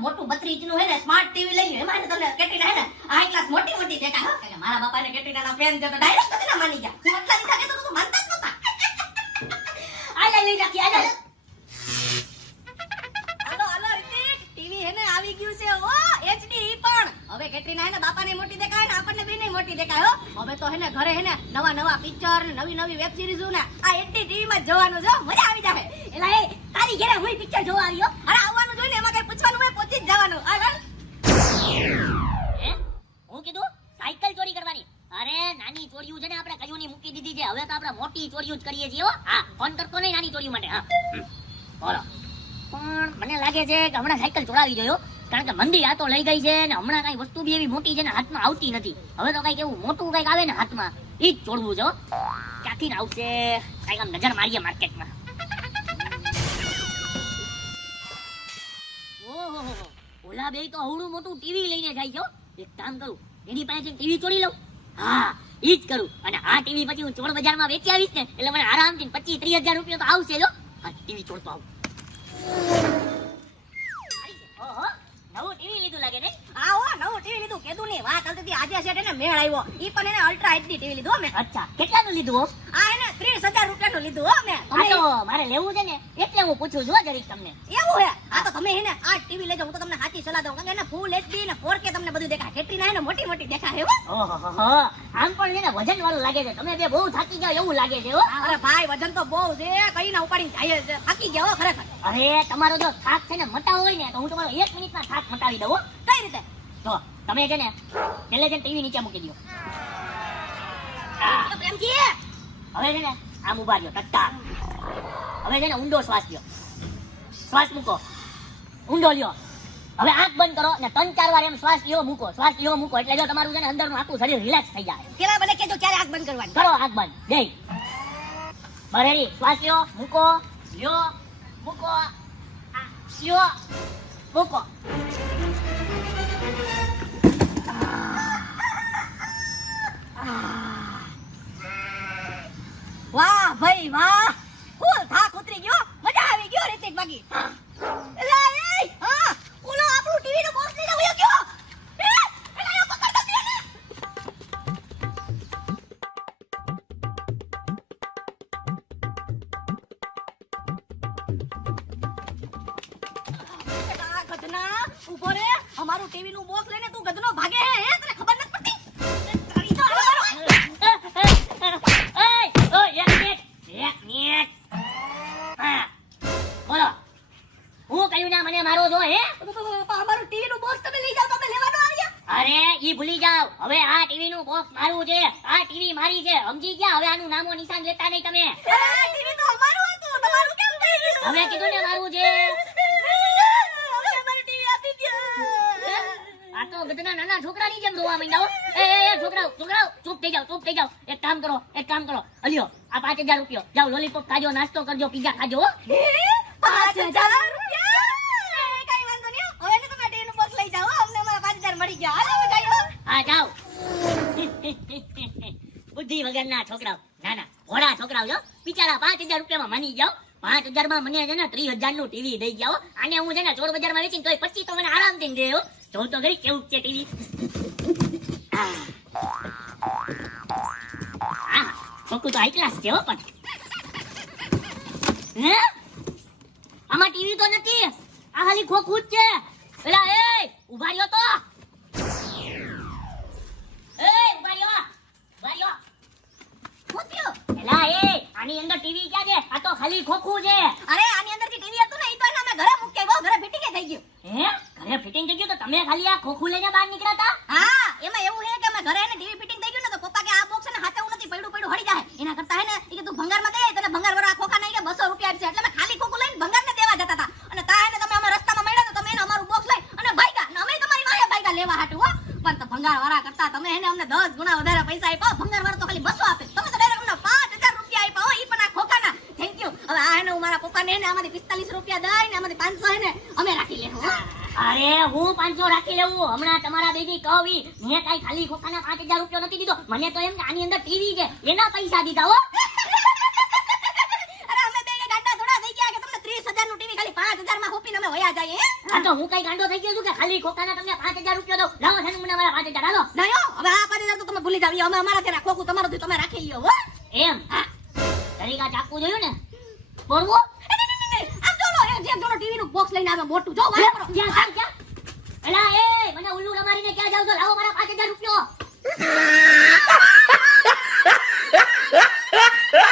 મોટું 32 ઇંચનું હે ને સ્માર્ટ ટીવી લઈ લ્યો. એમાં તમને કેટરીના હે ને હાઈ ક્લાસ મોટી મોટી દેખાય હો. એટલે મારા બાપાને કેટરીનાના ફેન છે તો ડાયરેક્ટ તો ના માની ગયા. હું આટલા દીધા કે તો માનતા જ નહોતા. આ લઈ રાખી આ લે. હાલો રિતિક, ટીવી હે ને આવી ગયું છે ઓ HD પણ. હવે કેટરીના હે ને બાપાને મોટી દેખાય ને આપણને બેને મોટી દેખાય હો. હવે તો હે ને ઘરે હે ને નવા પિક્ચર ને નવી વેબ સિરીઝ ને આ HD ટીવી માં જોવાનું જો મજા આવી જાય. એલા એ તારી ઘરે હું પિક્ચર જોવા આવ્યો. અરે આવવાનું જોઈને એમાં કઈ પૂછવાનું હોય પહોંચી જ જવાનું. હું કીધું સાયકલ ચોરી કરવાની. અરે નાની ચોરીઓ છે ને આપણે કયુંની મૂકી દીધી છે. હવે તો આપણે મોટી ચોરીઓ જ કરીએ છીએ હો. હા ફોન કરતો નહીં નાની ચોરીઓ માટે. હા બોલો. પણ મને લાગે છે કે હમણાં સાયકલ ચોરાવી જોયો. કારણ કે મંદી આ તો લઈ ગઈ છે ને હમણાં કઈ વસ્તુ બી એવી મોટી છે ને હાથમાં આવતી નથી. હવે તો કઈક એવું મોટું કઈક આવે ને હાથમાં ઈ જ ચોરવું છે. ક્યાંથી આવશે કઈક આમ નજર મારીએ માર્કેટમાં. ઓલા બે તો અવળું મોટું ટીવી લઈને જાય છે. એક કામ કરું એની પાસે ટીવી ચોરી લઉં. હા ઈ જ કરું. અને આ ટીવી પછી હું ચોર બજારમાં વેચી આવીશ ને એટલે મને આરામથી 25-30 હજાર રૂપિયા તો આવશે જો. હા ટીવી ચોરતો આવું. ઓહો નવું ટીવી લીધું લાગે ને. હા હો નવું ટીવી લીધું. કીધું નહીં વાત ચાલતી આજે સેટ એને મેળ આવ્યો. ઈ પણ એને અલ્ટ્રા HD ટીવી લીધું હો મેં. અચ્છા કેટલાનું લીધું? આ એને 30,000 રૂપિયાનું લીધું હો મેં. આ તો મારે લેવું છે ને એટલે હું પૂછું છું જરીક તમને. એવું હે? આ તો તમે એને આ ટીવી લેજો. હું તો તમને સાચી સલાહ દઉં કારણ કે એને ફૂલ HD ને 4K તમને બધું દેખાય. કેટરીના એને મોટી મોટી દેખાય હો. ઓહો આમ પણ એને વજન વાળું લાગે છે. તમે બે બહુ થાકી જાવ એવું લાગે છે હો. અરે ભાઈ વજન તો બહુ છે. કઈ ના ઉપાડીને જાય છે. થાકી ગયા હો ખરેખર. અરે તમારો જો થાક છે ને મટાવો હોય ને તો હું તમારો 1 મિનિટમાં થાક મટાવી દઉં હો. કઈ રીતે? જો તમે છે ને પેલે છે ટીવી નીચે મૂકી દો. પ્રેમજી હવે છે ને આમ ઉભા રહ્યો ટટ્ટા. હવે છે ને ઊંડો શ્વાસ લ્યો. શ્વાસ મૂકો ઊંડો લ્યો. હવે આંખ બંધ કરો ને 3-4 વાર એમ શ્વાસ લ્યો મૂકો શ્વાસ લ્યો મૂકો એટલે જો તમારું છે ને અંદરનું આખું શરીર રિલેક્સ થઈ જાય. કેલા મને કહેજો ક્યારે આંખ બંધ કરવાની. કરો આંખ બંધ. જય બરેરી શ્વાસ લ્યો મૂકો લ્યો મૂકો લ્યો મૂકો. વાહ ભાઈ વાહ ફૂલ થાક ઉતરી ગયો. મજા આવી ગયો રિતિક બાકી. એલા એ હા ઓલો આપણું ટીવી નો બોક્સ લઈને વયો ગયો. એલા એ પકડ દે ને. એલા ગધના ઉભો રે. અમારું ટીવી નું બોક્સ લઈને તું ગધનો ભાગે હે તને ખબર નથી પડતી. મને મારો જો હે અમારું ટીવી નું બોક્સ તમે લઈ જાવ તમે લેવાનો આવ્યા. અરે ઈ ભૂલી જાવ. હવે આ ટીવી નું બોક્સ મારું છે. આ ટીવી મારી છે સમજી ગયા. હવે આનું નામો નિશાન લેતા નહીં તમે. આ ટીવી તો અમારું હતું તમારું કેમ થઈ ગયું? હવે કીધું ને મારું છે. હવે અમારું ટીવી આપી દો. આ તો ગધના નાના છોકરાની જેમ રોવા માંડ્યા હો. એ છોકરાઓ ચૂપ થઈ જાવ. એક કામ કરો અલ્યો આ 5,000 રૂપિયા જાવ લોલીપોપ ખાજો નાસ્તો કરજો પીઝા ખાજો હો. 5,000 હા જાઓ. બુદ્ધિ વગરના છોકરાઓ ના ભોળા છોકરાઓ જો બિચારા 5,000 રૂપિયામાં માની જાઓ. 5,000 માં મને છે ને 30,000 નું ટીવી દઈ ગયા. આને હું છે ને ચોર બજારમાં વેચીને તોય 25 તો મને આરામથી દે હો. જોઉં તો ખરી કેવું છે ટીવી. હા છોકરું તો હાઈ ક્લાસ છે હો. પણ હે આમાં ટીવી તો નથી. આ ખાલી ખોખું જ છે. પેલા એ ઉભા રહ્યો તો. આની અંદર ટીવી ક્યાં છે? આ તો ખાલી ખોખું છે. અરે આની અંદર ટીવી હતું ને ઈ તો અમે ઘરે મૂકી આવ્યો. ઘરે ફિટિંગ થઈ ગયું. હે ઘરે ફિટિંગ થઈ ગયું તો તમે ખાલી આ ખોખું લઈને બહાર નીકળ્યા હતા? હા એમાં એવું છે કે અમે ઘરે એને ટીવી ફિટિંગ થઈ ગયું ને તો પપ્પા કે આ બોક્સ ને હાચવું નથી પડ્યું હળી જાય એના કરતા હે ને ઈ કે તું ભંગારમાં દે તને ભંગાર વાળા ખોખા નહીં કે 200 રૂપિયા આપશે એટલે મેં ખાલી ખોખું લઈને ભંગારને દેવા જતા હતા અને તા હે ને તમે અમે રસ્તામાં મળ્યા તો તમે એને અમારું બોક્સ લઈ અને ભાગ્યા ને અમે તમારી વાયા ભાગ્યા લેવા હાટું હો પણ તો ભંગાર વાળા કરતા તમે એને અમને 10 ગુણા વધારે પૈસા આપ્યા ભંગાર વાળા તો ખાલી 200 આપે તમે તો ડાયરેક્ટ અમને 5000 રૂપિયા આપ્યા હો ઈ પણ આ ખોખાના થેન્ક યુ હવે આ હે ને હું મારા પપ્પાને હે ને આમાંથી 45 રૂપિયા દઈ ને આમાંથી 500 હે ને અમે રાખી લેવું હો અરે હું 500 રાખી લેવું હમણાં તમારા બેબી કહવી મેં કઈ ખાલી ખોખાના 5000 રૂપિયા નથી દીધો મને તો એમ કે આની અંદર ટીવી છે એના પૈસા દીધા હો અરે અમે બે ગાંડા થોડા થઈ ગયા કે તમને 30000 નું ટીવી ખાલી 5000 માં હોપીને અમે વયા જઈએ આ તો હું કઈ ગાંડો થઈ ગયો છું કે ખાલી ખોખાના તમને 5000 રૂપિયા દઉં લાવો છે મને મારા 5000 હાલો નયો હવે આ 5000 તો તમે ભૂલી જાવ ઈ અમે અમારા ત્યાં ખોખું તમારું તમે રાખી લ્યો હો એમ તરીકા ચાકુ જોયું ને બોલવો આમ જોલો એ જે જોલો ટીવી નું બોક્સ લઈને આવે મોટું જો વાપરો ક્યાં એલા એ મને ઉલ્લુ રમાડીને ક્યાં જાવ છો લાવો મારા 5000 રૂપિયા